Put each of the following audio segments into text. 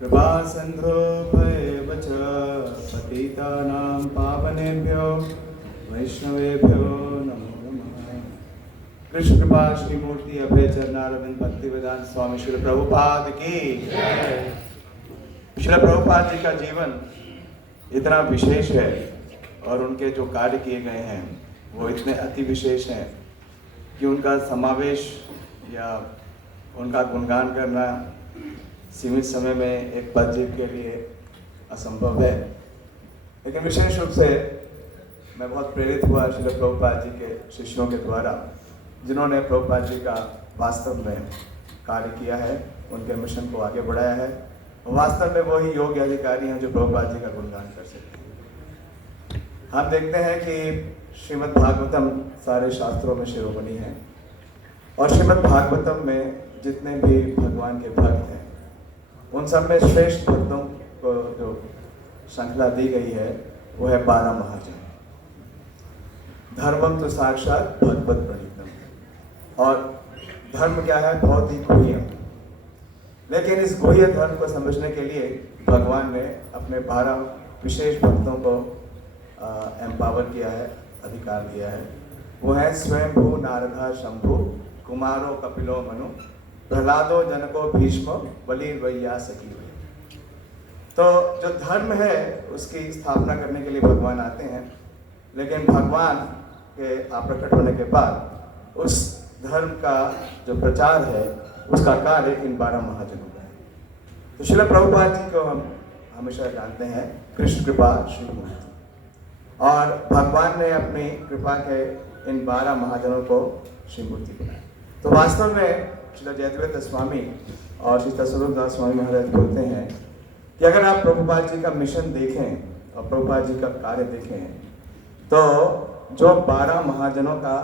कृपा सिंधु भयवच पतितानां पावनेभ्यो वैष्णवेभ्यो नमो नमः। कृष्ण कृपा श्री मूर्ति अभय चरणारविंद भक्तिवेदांत स्वामी श्री प्रभुपाद की जय। श्री प्रभुपाद जी का जीवन इतना विशेष है और उनके जो कार्य किए गए हैं वो इतने अति विशेष हैं कि उनका समावेश या उनका गुणगान करना सीमित समय में एक पद जीव के लिए असंभव है। लेकिन विशेष रूप से मैं बहुत प्रेरित हुआ श्रील प्रभुपाद जी के शिष्यों के द्वारा, जिन्होंने प्रभुपाद जी का वास्तव में कार्य किया है, उनके मिशन को आगे बढ़ाया है। वास्तव में वही योग्य अधिकारी हैं जो प्रभुपाद जी का गुणगान कर सकते हैं। हम देखते हैं कि श्रीमद् भागवतम सारे शास्त्रों में शिरोमणि है और श्रीमद् भागवतम में जितने भी भगवान के भक्त हैं उन सब में श्रेष्ठ भक्तों को जो श्रृंखला दी गई है वो है 12 महाजन। धर्मम तो साक्षात भगवत प्रणीतम। और धर्म क्या है? बहुत ही गुह्य। लेकिन इस गुह्य धर्म को समझने के लिए भगवान ने अपने 12 विशेष भक्तों को एम्पावर किया है, अधिकार दिया है। वो है स्वयंभू नारदा शंभु कुमारो कपिलो मनु प्रहलादो जनको भीष्म बलिर वैयासकी। तो जो धर्म है उसकी स्थापना करने के लिए भगवान आते हैं, लेकिन भगवान के प्रकट होने के बाद उस धर्म का जो प्रचार है उसका कार्य इन 12 महाजनों का है। तो श्रील प्रभुपाद जी को हम हमेशा जानते हैं कृष्ण कृपा श्री मूर्ति, और भगवान ने अपनी कृपा के इन 12 महाजनों को श्री मूर्ति बनाया। तो वास्तव में श्री जयद्वैत स्वामी और श्री स्वरूपदास स्वामी महाराज बोलते हैं कि अगर आप प्रभुपाद जी का मिशन देखें और प्रभुपाद जी का कार्य देखें तो जो 12 महाजनों का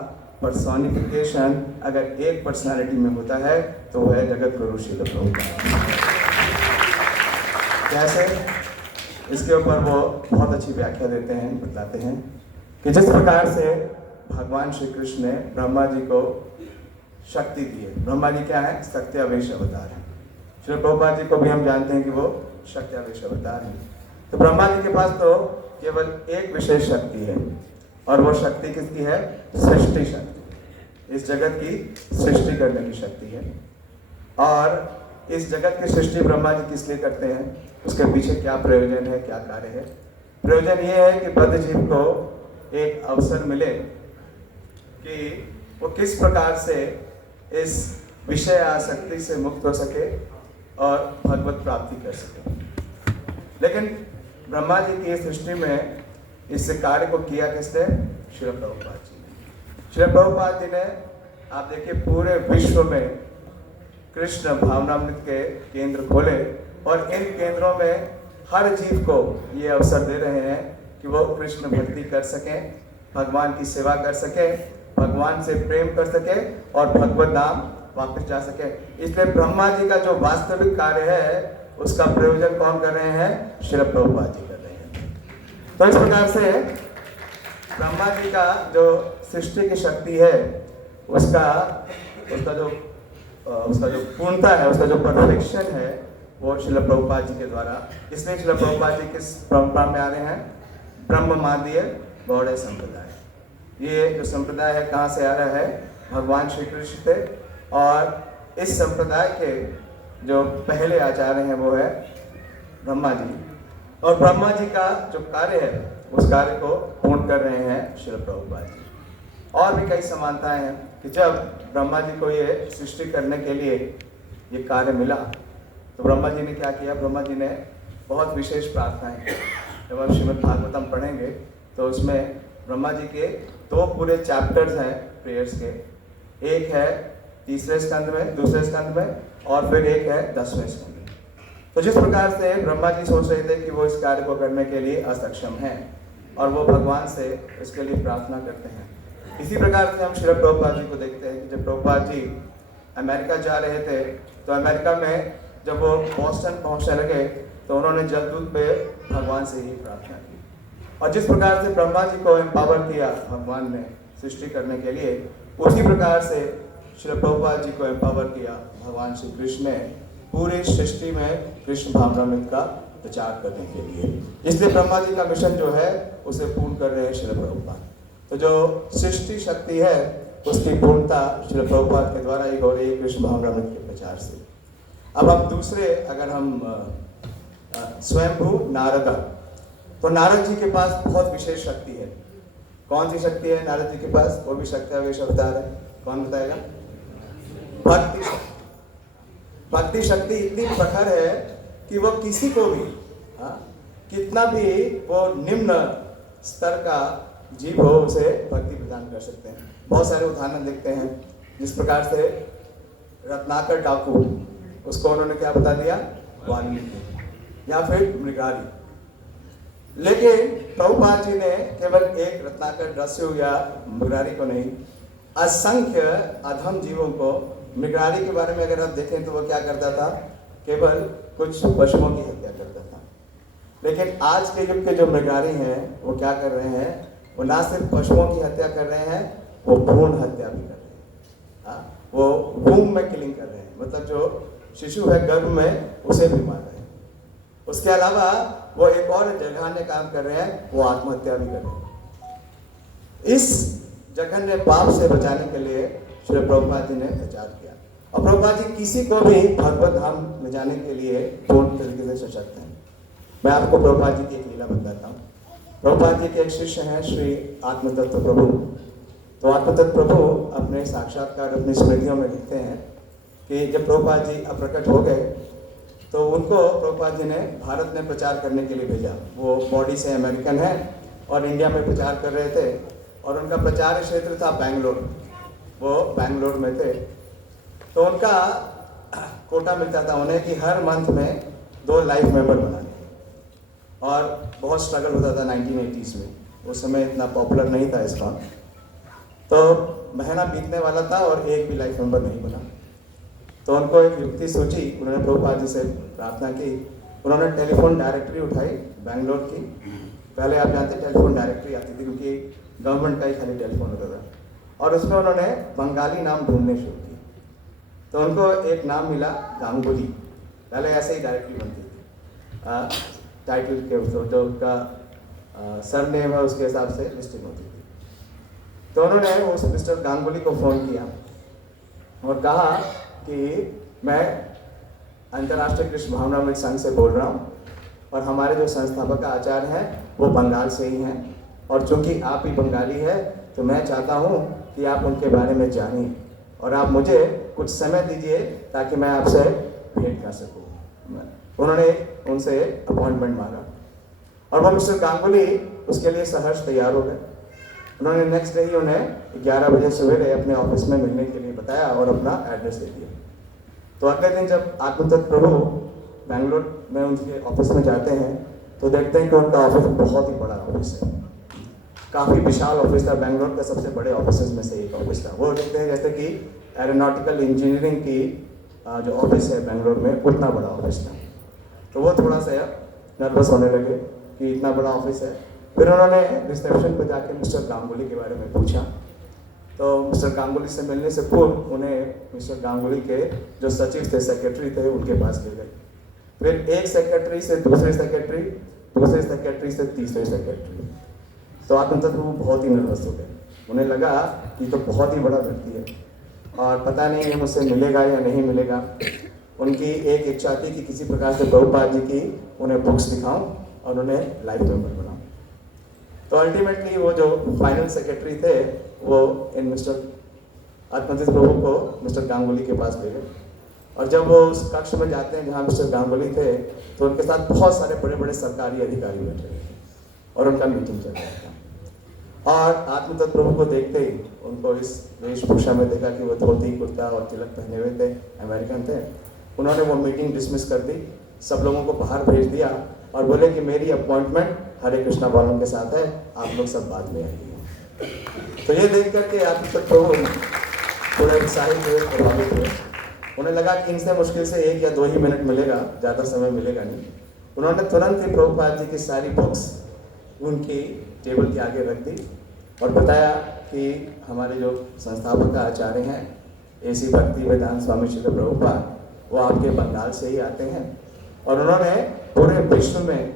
पर्सोनिफिकेशन अगर एक पर्सनालिटी में होता है तो वह है जगत गुरु श्रील प्रभुपाद। कैसे? इसके ऊपर वो बहुत अच्छी व्याख्या देते हैं, बताते हैं कि जिस प्रकार से भगवान श्री कृष्ण ने ब्रह्मा जी को शक्ति दी है। ब्रह्मा जी क्या है? सत्यावेश अवतार है। श्री प्रभुपाद जी को भी हम जानते हैं कि वो सत्यावेश अवतार है। तो ब्रह्मा जी के पास तो केवल एक विशेष शक्ति है, और वो शक्ति किसकी है? सृष्टि शक्ति। इस जगत की सृष्टि करने की शक्ति है। और इस जगत की सृष्टि ब्रह्मा जी किस लिए करते हैं? उसके पीछे क्या प्रयोजन है, क्या कार्य है? प्रयोजन ये है कि बद्ध जीव को एक अवसर मिले कि वो किस प्रकार से इस विषय आसक्ति से मुक्त हो सके और भगवत प्राप्ति कर सके। लेकिन ब्रह्मा जी की सृष्टि में इस कार्य को किया किसने? श्रील प्रभुपाद जी ने। श्रील प्रभुपाद जी ने, आप देखिए, पूरे विश्व में कृष्ण भावनामृत के केंद्र खोले और इन केंद्रों में हर जीव को ये अवसर दे रहे हैं कि वो कृष्ण भक्ति कर सकें, भगवान की सेवा कर सकें, भगवान से प्रेम कर सके और भगवत नाम वापस जा सके। इसलिए ब्रह्मा जी का जो वास्तविक कार्य है उसका प्रयोजन कौन कर रहे हैं? श्रील प्रभुपाद जी कर रहे हैं। तो इस प्रकार से ब्रह्मा जी का जो सृष्टि की शक्ति है उसका जो पूर्णता है, उसका जो परफेक्शन है वो श्रील प्रभुपाद जी के द्वारा। इसलिए श्रील प्रभुपाद जी किस परंपरा में आ रहे हैं? ब्रह्ममादीय गौड़ीय संप्रदाय। ये जो संप्रदाय है कहाँ से आ रहा है? भगवान श्री कृष्ण से। और इस संप्रदाय के जो पहले आचार्य हैं वो है ब्रह्मा जी, और ब्रह्मा जी का जो कार्य है उस कार्य को पूर्ण कर रहे हैं श्रील प्रभुपाद जी। और भी कई समानताएं हैं कि जब ब्रह्मा जी को ये सृष्टि करने के लिए ये कार्य मिला तो ब्रह्मा जी ने क्या किया? ब्रह्मा जी ने बहुत विशेष प्रार्थनाएं की। जब आप श्रीमद् भागवतम पढ़ेंगे तो उसमें ब्रह्मा जी के 2 पूरे चैप्टर्स हैं प्रेयर्स के। एक है 3रे स्कंद में, 2रे स्कंद में, और फिर एक है 10वें स्कंद में। तो जिस प्रकार से ब्रह्मा जी सोच रहे थे कि वो इस कार्य को करने के लिए असक्षम हैं और वो भगवान से इसके लिए प्रार्थना करते हैं, इसी प्रकार से हम श्रील प्रभुपाद जी को देखते हैं कि जब प्रभुपाद जी अमेरिका जा रहे थे तो अमेरिका में जब वो बॉस्टन पहुँचने लगे तो उन्होंने जलदूत पे भगवान से ही प्रार्थना की। और जिस प्रकार से ब्रह्मा जी को एम्पावर किया भगवान ने सृष्टि करने के लिए, उसी प्रकार से श्री प्रभुपाद जी को एम्पावर किया भगवान श्री कृष्ण ने पूरी सृष्टि में कृष्ण भावनामृत का प्रचार करने के लिए। इसलिए ब्रह्मा जी का मिशन जो है उसे पूर्ण कर रहे हैं श्रील प्रभुपाद। तो जो सृष्टि शक्ति है उसकी पूर्णता श्रील प्रभुपाद के द्वारा ही हो रही है कृष्ण भावनामृत के प्रचार से। अब हम दूसरे, अगर हम स्वयंभू नारद, तो नारद जी के पास बहुत विशेष शक्ति है। कौन सी शक्ति है नारद जी के पास? वो भी शक्ति विशेष अवतार है। कौन बताएगा? भक्ति शक्ति। भक्ति शक्ति इतनी प्रखर है कि वो किसी को भी, कितना भी वो निम्न स्तर का जीव हो, उसे भक्ति प्रदान कर सकते हैं। बहुत सारे उदाहरण देखते हैं। जिस प्रकार से रत्नाकर डाकू, उसको उन्होंने क्या बता दिया? वाल्मीकि, या फिर मृगारी। लेकिन प्रभुपाद जी ने केवल एक रत्नाकर दस्यु या मृगारी को नहीं, असंख्य अधम जीवों को, मृगारी के बारे में अगर आप देखें तो वो क्या करता था? केवल कुछ पशुओं की हत्या करता था। लेकिन आज के युग के जो मृगारी हैं वो क्या कर रहे हैं? वो ना सिर्फ पशुओं की हत्या कर रहे हैं, वो भ्रूण हत्या भी कर रहे हैं। वो वूम में किलिंग कर रहे हैं, मतलब जो शिशु है गर्भ में उसे भी मार रहे हैं। उसके अलावा वो एक और जघन्य काम कर रहे हैं, वो आत्महत्या भी कर रहे हैं। इस जघन्य पाप से बचाने के लिए श्री प्रभुपाद जी ने प्रचार किया। और प्रभुपाद जी किसी को भी भगवत धाम ले जाने के लिए पूर्ण तरीके से सशक्त हैं। मैं आपको प्रभुपाद जी की एक लीला बताता हूँ। प्रभुपाद जी के एक शिष्य हैं श्री आत्मतत्व प्रभु। तो आत्मतत्व प्रभु अपने साक्षात्कार, अपनी स्मृतियों में लिखते हैं कि जब प्रभुपाद जी अप्रकट हो गए तो उनको प्रभुपाद जी ने भारत में प्रचार करने के लिए भेजा। वो बॉडी से अमेरिकन है और इंडिया में प्रचार कर रहे थे, और उनका प्रचार क्षेत्र था बैंगलोर। वो बैंगलोर में थे, तो उनका कोटा मिलता था उन्हें कि हर मंथ में 2 लाइफ मेंबर बनाने। और बहुत स्ट्रगल होता था 1980s में, उस समय इतना पॉपुलर नहीं था इसका। तो महीना बीतने वाला था और एक भी लाइफ मेंबर नहीं बना। तो उनको एक युक्ति सोची, उन्होंने प्रभुपाद जी से प्रार्थना की। उन्होंने टेलीफोन डायरेक्टरी उठाई बैंगलोर की। पहले आप जानते टेलीफोन डायरेक्टरी आती थी क्योंकि गवर्नमेंट का ही खाली टेलीफोन होता था, और उसमें उन्होंने बंगाली नाम ढूंढने शुरू किए। तो उनको एक नाम मिला गांगुली। पहले ऐसे ही डायरेक्टरी बनती थी, टाइटल के जो उनका सर नेम है उसके हिसाब से लिस्टिंग होती थी। तो उन्होंने उस मिस्टर गांगुली को फ़ोन किया और कहा कि मैं अंतर्राष्ट्रीय कृष्ण भावनामृत संघ से बोल रहा हूँ, और हमारे जो संस्थापक आचार्य हैं वो बंगाल से ही हैं, और चूंकि आप ही बंगाली है तो मैं चाहता हूँ कि आप उनके बारे में जानिए और आप मुझे कुछ समय दीजिए ताकि मैं आपसे भेंट कर सकूँ। उन्होंने उनसे अपॉइंटमेंट मांगा और वो मिस्टर गांगुली उसके लिए सहर्ष तैयार हो गए। उन्होंने नेक्स्ट डे ही उन्हें 11 बजे सवेरे अपने ऑफिस में मिलने के लिए बताया और अपना एड्रेस दे दिया। तो अगले दिन जब आत्मतत्व प्रभु बैंगलोर में उनके ऑफिस में जाते हैं तो देखते हैं कि उनका ऑफिस बहुत ही बड़ा ऑफिस है, काफ़ी विशाल ऑफिस था। बैंगलोर के सबसे बड़े ऑफिस में से एक ऑफिस था। वो देखते हैं जैसे कि एरोनॉटिकल इंजीनियरिंग की जो ऑफिस है बैंगलोर में, उतना बड़ा ऑफिस था। तो वो थोड़ा सा नर्वस होने लगे कि इतना बड़ा ऑफिस है। फिर उन्होंने रिसेप्शन पर जाके मिस्टर गांगुली के बारे में पूछा। तो मिस्टर गांगुली से मिलने से पूर्व उन्हें मिस्टर गांगुली के जो सचिव थे, सेक्रेटरी थे, उनके पास ले गए। फिर एक सेक्रेटरी से दूसरे सेक्रेटरी, दूसरे सेक्रेटरी से तीसरे सेक्रेटरी। तो आत्मतत्व बहुत ही नर्वस हो गए। उन्हें लगा कि तो बहुत ही बड़ा व्यक्ति है और पता नहीं ये मुझसे मिलेगा या नहीं मिलेगा। उनकी एक इच्छा थी कि किसी प्रकार से प्रभुपाद जी की उन्हें बुक्स दिखाऊं और उन्हें लाइफ मेंबर बनाऊं। तो अल्टीमेटली वो जो फाइनल सेक्रेटरी थे वो इन मिस्टर आत्मतत्व प्रभु को मिस्टर गांगुली के पास ले गए। और जब वो उस कक्ष में जाते हैं जहाँ मिस्टर गांगुली थे तो उनके साथ बहुत सारे बड़े बड़े सरकारी अधिकारी बैठे हुए थे और उनका मीटिंग चल रहा था। और आत्मतत्व प्रभु को देखते ही उनको इस वेशभूषा में देखा कि वो धोती कुर्ता और तिलक पहने हुए थे, अमेरिकन थे। उन्होंने वो मीटिंग डिसमिस कर दी, सब लोगों को बाहर भेज दिया और बोले कि मेरी अपॉइंटमेंट हरे कृष्णा वालों के साथ है, आप लोग सब बाद में आइए। तो ये देख करके आत्मतत्व प्रभु थोड़ा उत्साहित हुए, प्रभावित हुए। उन्हें लगा कि इनसे मुश्किल से 1 या 2 ही मिनट मिलेगा, ज़्यादा समय मिलेगा नहीं। उन्होंने तुरंत ही प्रभुपाद जी की सारी बुक्स उनकी टेबल के आगे रख दी और बताया कि हमारे जो संस्थापक आचार्य हैं AC भक्ति वेदांत स्वामी श्री प्रभुपाद, वो आपके बंगाल से ही आते हैं और उन्होंने पूरे विश्व में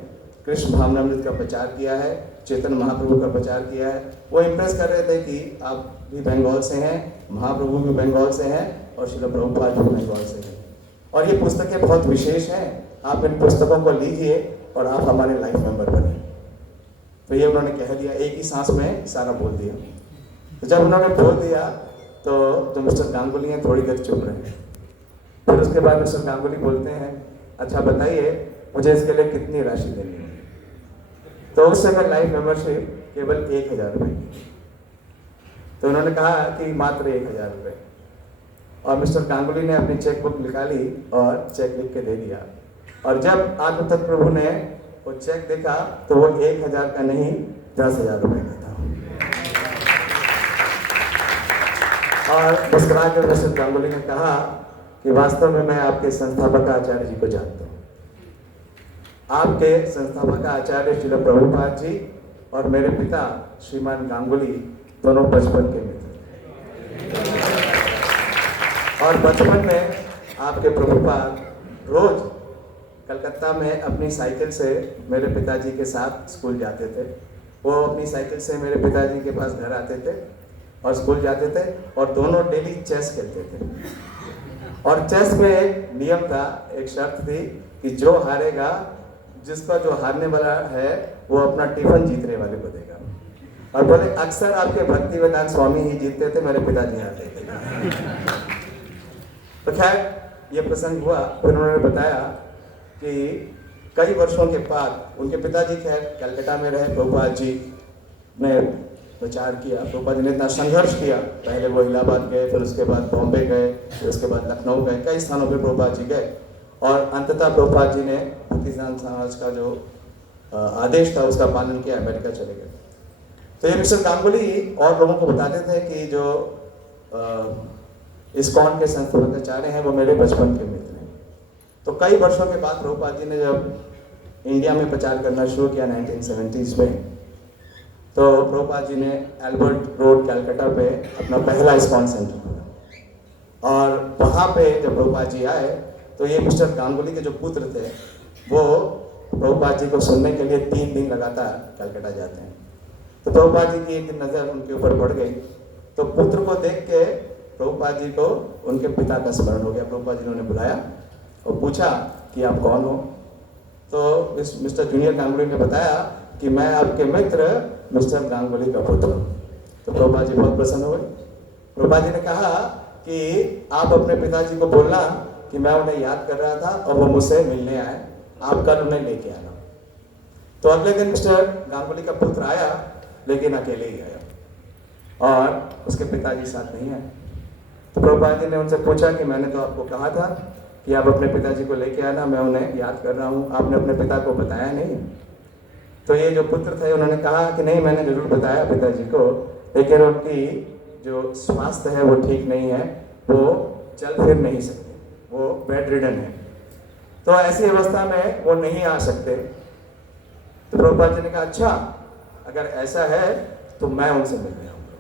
कृष्ण भावनामृत का प्रचार किया है, चेतन महाप्रभु का प्रचार किया है। वो इम्प्रेस कर रहे थे कि आप भी बंगाल से हैं, महाप्रभु भी बंगाल से हैं और श्रील प्रभुपाद भी बंगाल से हैं। और ये पुस्तकें बहुत विशेष हैं, आप इन पुस्तकों को लीजिए और आप हमारे लाइफ मेंबर बनिए। तो ये उन्होंने कह दिया, एक ही सांस में सारा बोल दिया। तो जब उन्होंने बोल दिया तो जो मिस्टर गांगुली हैं थोड़ी देर चुप रहे। फिर उसके बाद मिस्टर गांगुली बोलते हैं, अच्छा बताइए मुझे इसके लिए कितनी राशि देनी है। तो उस समय लाइफ मेंबरशिप केवल 1000 रुपये की। तो उन्होंने कहा कि मात्र 1000 रुपये। और मिस्टर गांगुली ने अपनी चेक बुक निकाली और चेक लिख के दे दिया। और जब आत्मतत्व प्रभु ने वो चेक देखा तो वो 1000 का नहीं 10,000 रुपये का था। और मुस्कुरा कर मिस्टर गांगुली ने कहा कि वास्तव में मैं आपके संस्थापक आचार्य जी को जानता हूँ। आपके संस्थापक आचार्य श्रील प्रभुपाद जी और मेरे पिता श्रीमान गांगुली दोनों बचपन के मित्र और बचपन में आपके प्रभुपाद रोज कलकत्ता में अपनी साइकिल से मेरे पिताजी के साथ स्कूल जाते थे। वो अपनी साइकिल से मेरे पिताजी के पास घर आते थे और स्कूल जाते थे और दोनों डेली चेस खेलते थे। और चेस में एक नियम था, एक शर्त थी कि जो हारेगा, जिसका जो हारने वाला है वो अपना टिफिन जीतने वाले को देगा। और बोले अक्सर आपके भक्ति वेदांत स्वामी ही जीतते थे, मेरे पिताजी हारते थे। तो खैर ये प्रसंग हुआ। फिर उन्होंने बताया कि कई वर्षों के बाद उनके पिताजी खैर कलकत्ता में रहे, प्रभुपाद जी ने प्रचार किया। प्रभुपाद जी ने इतना संघर्ष किया, पहले वो इलाहाबाद गए, फिर उसके बाद बॉम्बे गए, फिर उसके बाद लखनऊ गए, कई स्थानों पर प्रभुपाद जी गए। और अंततः प्रभुपाद जी ने भक्ति वेदांत समाज का जो आदेश था उसका पालन किया, अमेरिका चले गए। तो ये मिस्टर गांगुली और लोगों को बताते थे कि जो इस्कॉन के संस्थापक आचार्य हैं वो मेरे बचपन के मित्र हैं। तो कई वर्षों के बाद प्रभुपाद जी ने जब इंडिया में प्रचार करना शुरू किया 1970s में, तो प्रभुपाद जी ने एल्बर्ट रोड कलकत्ता पे अपना पहला इस्कॉन सेंटर खोला। और वहाँ पे जब प्रभुपाद जी आए तो ये मिस्टर गांगुली के जो पुत्र थे वो प्रभुपाद जी को सुनने के लिए 3 दिन लगातार कलकत्ता जाते हैं। तो प्रभुपाद जी की एक नज़र उनके ऊपर पड़ गई। तो पुत्र को देख के प्रभुपाद जी को उनके पिता का स्मरण हो गया। प्रभुपाद जी ने उन्हें बुलाया और पूछा कि आप कौन हो। तो मिस्टर जूनियर गांगुली ने बताया कि मैं आपके मित्र मिस्टर गांगुली का पुत्र हूँ। तो प्रभुपाद जी बहुत प्रसन्न हुए। प्रभुपाद जी ने कहा कि आप अपने पिताजी को बोलना कि मैं उन्हें याद कर रहा था और वो मुझसे मिलने आए, आप कल उन्हें लेके आना। तो अगले दिन मिस्टर गांगुली का पुत्र आया, लेकिन अकेले ही आया और उसके पिताजी साथ नहीं आए। तो प्रभुपाद जी ने उनसे पूछा कि मैंने तो आपको कहा था कि आप अपने पिताजी को लेके आना, मैं उन्हें याद कर रहा हूँ, आपने अपने पिता को बताया नहीं। तो ये जो पुत्र थे उन्होंने कहा कि नहीं, मैंने जरूर बताया पिताजी को, लेकिन उनकी जो स्वास्थ्य है वो ठीक नहीं है, वो चल फिर नहीं सकते, वो बेड रिडन है, तो ऐसी अवस्था में वो नहीं आ सकते। तो प्रभुपाद जी ने कहा अच्छा, अगर ऐसा है तो मैं उनसे मिलने आऊँगा।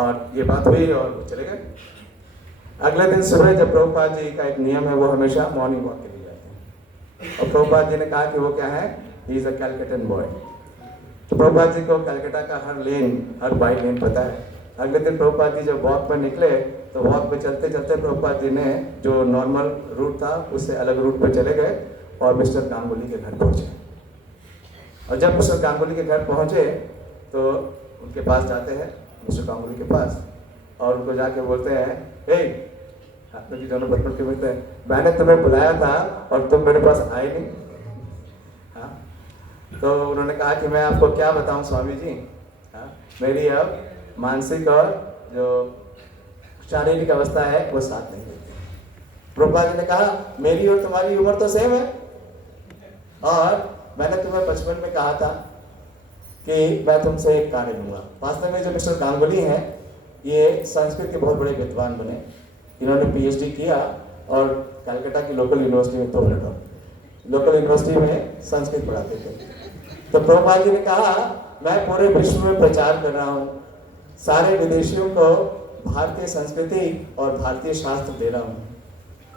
और ये बात हुई और वो चले गए। अगले दिन सुबह जब प्रभुपाद जी का एक नियम है, वो हमेशा मॉर्निंग वॉक के लिए जाते हैं। और प्रभुपाद जी ने कहा कि वो क्या है, he is a Calcuttan boy. तो प्रभुपाद जी को कलकत्ता का हर लेन, हर बाई लेन पता है। अगले दिन प्रभुपाद जी जब वॉक पर निकले तो वॉक पे चलते चलते प्रभुपाद जी ने जो नॉर्मल रूट था उससे अलग रूट पर चले गए और मिस्टर गांगुली के घर पहुंचे। और जब मिस्टर गांगुली के घर पहुंचे तो उनके पास जाते हैं, मिस्टर गांगुली के पास, और उनको जाके बोलते हैं, हे आप लोग दोनों बचपन के मिलते हैं, मैंने तुम्हें बुलाया था और तुम मेरे पास आए नहीं। हाँ, तो उन्होंने कहा कि मैं आपको क्या बताऊं स्वामी जी, हाँ, मेरी अब मानसिक और जो शारीरिक अवस्था है वो साथ नहीं देती। प्रभुपाद जी ने कहा मेरी और तुम्हारी उम्र तो सेम है, और मैंने तुम्हें बचपन में कहा था कि मैं तुमसे एक कार्य लूँगा। वास्तव में जो मिस्टर गांगुली हैं ये संस्कृत के बहुत बड़े विद्वान बने। इन्होंने पीएचडी किया और कलकत्ता की लोकल यूनिवर्सिटी में 2 मिनट लोकल यूनिवर्सिटी में संस्कृत पढ़ाते थे। तो प्रभुपाद जी ने कहा मैं पूरे विश्व में प्रचार कर रहा हूँ, सारे विदेशियों को भारतीय संस्कृति और भारतीय शास्त्र दे रहा हूँ,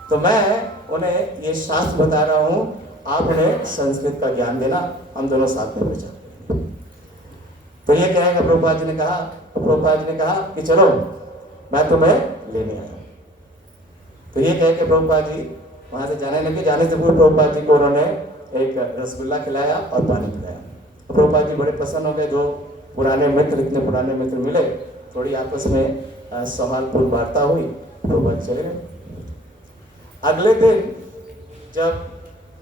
तो मैं उन्हें ये शास्त्र बता रहा हूँ, आप उन्हें संस्कृत का ज्ञान देना, हम दोनों साथ में चलते। तो ये कहेगा, प्रभुपाद जी ने कहा कि चलो मैं तुम्हें लेने आया। तो ये कह के प्रभुपाद जी वहां से जाने लगे। जाने से पूर्व प्रभुपाद जी को उन्होंने एक रसगुल्ला खिलाया और पानी पिलाया। प्रभुपाद जी बड़े प्रसन्न हो गए। जो पुराने मित्र, इतने पुराने मित्र मिले, थोड़ी आपस में सौहार्दपूर्ण वार्ता हुई, प्रभुपाद चले गए। अगले दिन जब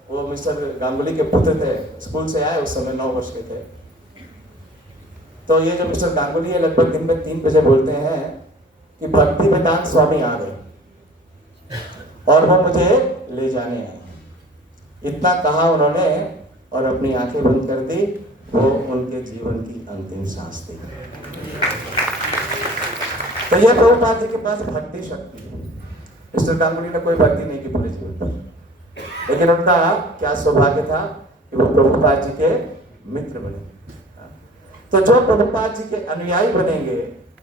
वो मिस्टर गांगुली के पुत्र थे, स्कूल से आए, उस समय 9 वर्ष के थे, तो ये जो मिस्टर गांगुली है लगभग दिन में 3 बजे बोलते हैं कि भक्ति वेदांत स्वामी आ गए और वो मुझे ले जाने आए। इतना कहा उन्होंने और अपनी आंखें बंद कर दी। वो उनके जीवन की अंतिम सांस थी। तो ये प्रभुपाद जी के पास भक्ति शक्ति है। मिस्टर गांगुली ने कोई भक्ति नहीं की पूरे जीवन पर, लेकिन उनका क्या सौभाग्य था कि वो प्रभुपाद जी के मित्र बने। तो जो प्रभुपाद जी के अनुयायी बनेंगे,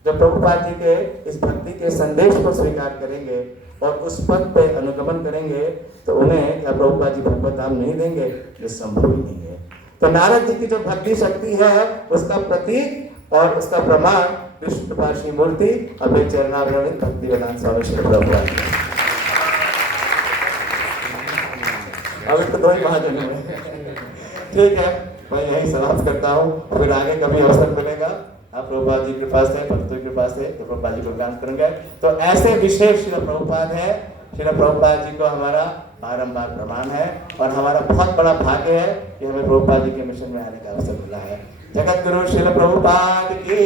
जो प्रभुपाद जी के इस भक्ति के संदेश को स्वीकार करेंगे और उस पद पे अनुगमन करेंगे, तो उन्हें क्या प्रभुपाद जी भगवत धाम नहीं देंगे? ये संभव ही नहीं है। तो नारद जी की जो भक्ति शक्ति है, उसका प्रतीक और उसका प्रमाण कृष्ण कृपा श्री मूर्ति अभय चरणारविंद भक्ति वेदांत स्वामी श्री प्रभुपाद। अभी तो 2 ही महाजन हुए। ठीक है, मैं यही समाप्त करता हूँ। फिर आगे कभी अवसर मिलेगा, आप प्रभुपाद जी के पास है, भक्तों के पास है, तो प्रभुपाद जी को ज्ञान करेंगे। तो ऐसे विशेष श्रील प्रभुपाद है। श्रील प्रभुपाद जी को हमारा बारंबार प्रणाम है और हमारा बहुत बड़ा भाग्य है कि हमें प्रभुपाद जी के मिशन में आने का अवसर मिला है। जगत गुरु श्रील प्रभुपाद की